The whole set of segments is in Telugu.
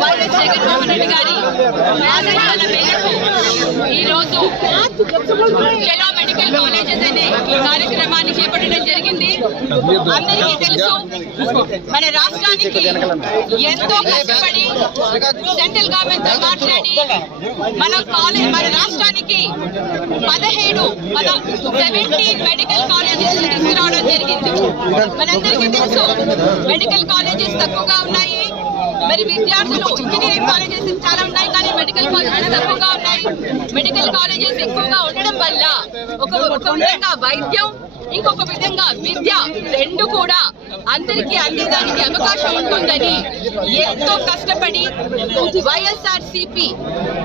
వైఎస్ జగన్మోహన్ రెడ్డి గారి ఆదేశాల మేరకు ఈరోజు చెలో మెడికల్ కాలేజెస్ అనే కార్యక్రమాన్ని చేపట్టడం జరిగింది. అందరికీ తెలుసు మన రాష్ట్రానికి ఎంతో కష్టపడి సెంట్రల్ గవర్నమెంట్తో మాట్లాడి మన కాలేజ్ మన రాష్ట్రానికి పదిహేడు సెవెంటీన్ మెడికల్ కాలేజ్ మనందరికీ తెలుసు. మెడికల్ కాలేజెస్ తక్కువగా ఉన్నాయి. మరి విద్యార్థులు ఇంజనీరింగ్ కాలేజెస్ చాలా ఉన్నాయి కానీ మెడికల్ కాలేజెస్ తక్కువగా ఉన్నాయి. మెడికల్ కాలేజెస్ ఎక్కువగా ఉండడం వల్ల ఒక ఒక విధంగా వైద్యం ఇంకొక విధంగా విద్య రెండు కూడా అందరికీ అందేదానికి అవకాశం ఉంటుందని ఎంతో కష్టపడి వైఎస్ఆర్ సిపి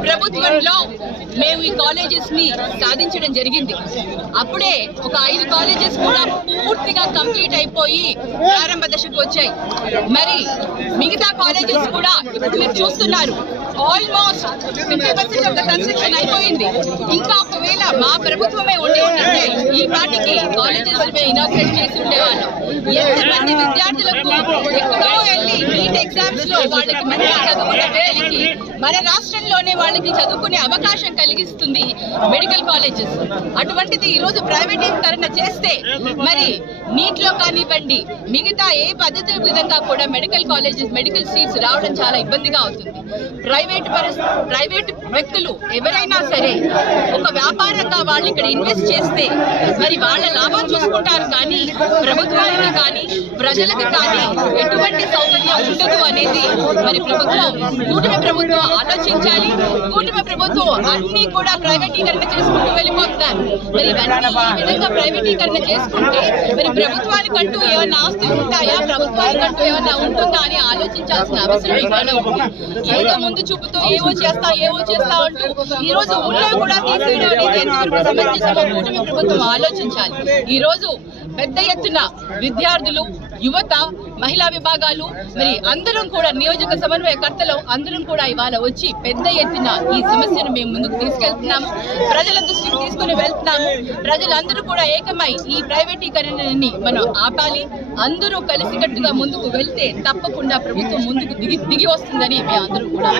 ప్రభుత్వంలో మేము ఈ కాలేజెస్ని సాధించడం జరిగింది. అప్పుడే ఒక ఐదు కాలేజెస్ కూడా పూర్తిగా కంప్లీట్ అయిపోయి ప్రారంభ దశకు వచ్చాయి. మరి మిగతా కాలేజెస్ కూడా ఇప్పుడు మీరు చూస్తున్నారు almost fifty percent of the construction అయిపోయింది. ఇంకా ఒకవేళ మా ప్రభుత్వమే ఉండే ఉంటే ఈ పాటికి కాలేజెస్ ఇనాగ్రేట్ చేసి ఉండేవాళ్ళం. ఎంతమంది విద్యార్థులకు ఎక్కడో వెళ్ళి నీట్ ఎగ్జామ్స్లో వాళ్ళకి మంచి చదువుకున్న వేళకి మన రాష్ట్రంలోనే వాళ్ళకి చదువుకునే అవకాశం కలిగిస్తుంది మెడికల్ కాలేజెస్. అటువంటిది ఈ రోజు ప్రైవేటీకరణ చేస్తే మరి నీటిలో కానివ్వండి మిగతా ఏ పద్ధతుల విధంగా కూడా మెడికల్ కాలేజెస్ మెడికల్ సీట్స్ రావడం చాలా ఇబ్బందిగా అవుతుంది. ప్రైవేట్ ప్రైవేట్ వ్యక్తులు ఎవరైనా సరే ఒక వ్యాపారంగా వాళ్ళు ఇక్కడ ఇన్వెస్ట్ చేస్తే మరి వాళ్ళ లాభం చూసుకుంటారు కానీ ప్రభుత్వానికి కానీ ప్రజలకు కానీ ఎటువంటి సౌకర్యం ఉండదు అనేది మరి ప్రభుత్వం కూటమి ప్రభుత్వం ఆలోచించాలి. కూటమి ప్రభుత్వం అన్ని కూడా ప్రైవేటీకరణ చేసుకుంటూ వెళ్ళిపోతున్నారు. మరి ఇవన్నీ ఈ విధంగా ప్రైవేటీకరణ చేసుకుంటే మరి ప్రభుత్వానికంటూ ఏమైనా ఆస్తులు ఉంటాయా? ప్రభుత్వానికంటూ ఏమైనా ఉంటుందా అని ఆలోచించాల్సిన అవసరం ఇవాళ ఉంది. ఏదో ముందు చూపుతూ ఏవో చేస్తా ఏవో చేస్తా అంటూ ఈ రోజు ఊళ్ళో కూడా తీసేయడం అనేది ఎంతవరకు సమంజసమో కూటమి ప్రభుత్వం ఆలోచించాలి. ఈ రోజు పెద్ద ఎత్తున విద్యార్థులు యువత మహిళా విభాగాలు మరి అందరం కూడా నియోజక సమన్వయకర్తలు అందరం కూడా ఇవాళ వచ్చి పెద్ద ఎత్తున ఈ సమస్యను మేము ముందుకు తీసుకెళ్తున్నాము. ప్రజల దృష్టికి తీసుకుని వెళ్తున్నాము. ప్రజలందరూ కూడా ఏకమై ఈ ప్రైవేటీకరణని మనం ఆపాలి. అందరూ కలిసికట్టుగా ముందుకు వెళ్తే తప్పకుండా ప్రభుత్వం ముందుకు దిగి దిగి వస్తుందని మేము అందరూ కూడా